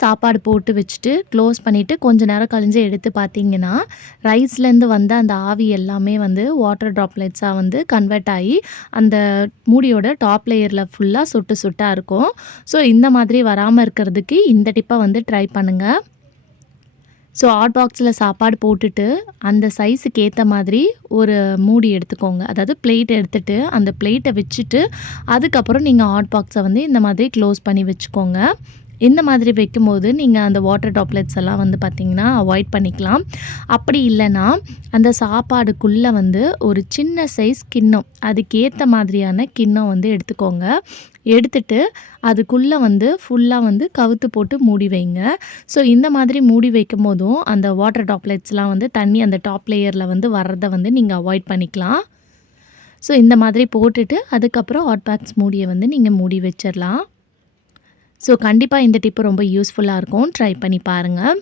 சாப்பாடு போட்டு வச்சுட்டு க்ளோஸ் பண்ணிவிட்டு கொஞ்ச நேரம் கழிஞ்சு எடுத்து பார்த்தீங்கன்னா, ரைஸ்லேருந்து வந்த அந்த ஆவி எல்லாமே வந்து வாட்டர் ட்ராப்லெட்ஸாக வந்து கன்வெர்ட் ஆகி அந்த மூடியோட டாப் லேயரில் ஃபுல்லாக சொட்டு சொட்டாக இருக்கும். ஸோ இந்த மாதிரி வராமல் இருக்கிறதுக்கு இந்த டிப்பை வந்து ட்ரை பண்ணுங்கள். ஸோ ஹாட் பாக்ஸில் சாப்பாடு போட்டுட்டு அந்த சைஸுக்கு ஏற்ற மாதிரி ஒரு மூடி எடுத்துக்கோங்க. அதாவது பிளேட் எடுத்துகிட்டு அந்த பிளேட்டை வச்சுட்டு அதுக்கப்புறம் நீங்கள் ஹாட் பாக்ஸை வந்து இந்த மாதிரி க்ளோஸ் பண்ணி வச்சுக்கோங்க. இந்த மாதிரி வைக்கும்போது நீங்கள் அந்த வாட்டர் ட்ராப்லெட்ஸ் எல்லாம் வந்து பார்த்திங்கன்னா அவாய்ட் பண்ணிக்கலாம். அப்படி இல்லைன்னா அந்த சாப்பாடுக்குள்ளே வந்து ஒரு சின்ன சைஸ் கிண்ணம், அதுக்கேற்ற மாதிரியான கிண்ணம் வந்து எடுத்துக்கோங்க. எடுத்துட்டு அதுக்குள்ளே வந்து ஃபுல்லாக வந்து கவுத்து போட்டு மூடி வைங்க. ஸோ இந்த மாதிரி மூடி வைக்கும் போதும் அந்த வாட்டர் ட்ராப்லெட்ஸ்லாம் வந்து தண்ணி அந்த டாப் லேயரில் வந்து வர்றதை வந்து நீங்கள் அவாய்ட் பண்ணிக்கலாம். ஸோ இந்த மாதிரி போட்டுட்டு அதுக்கப்புறம் ஹாட் பாக்ஸ் மூடியை வந்து நீங்கள் மூடி வச்சிடலாம். ஸோ கண்டிப்பாக இந்த டிப்பு ரொம்ப யூஸ்ஃபுல்லாக இருக்கும். ட்ரை பண்ணி பாருங்கள்.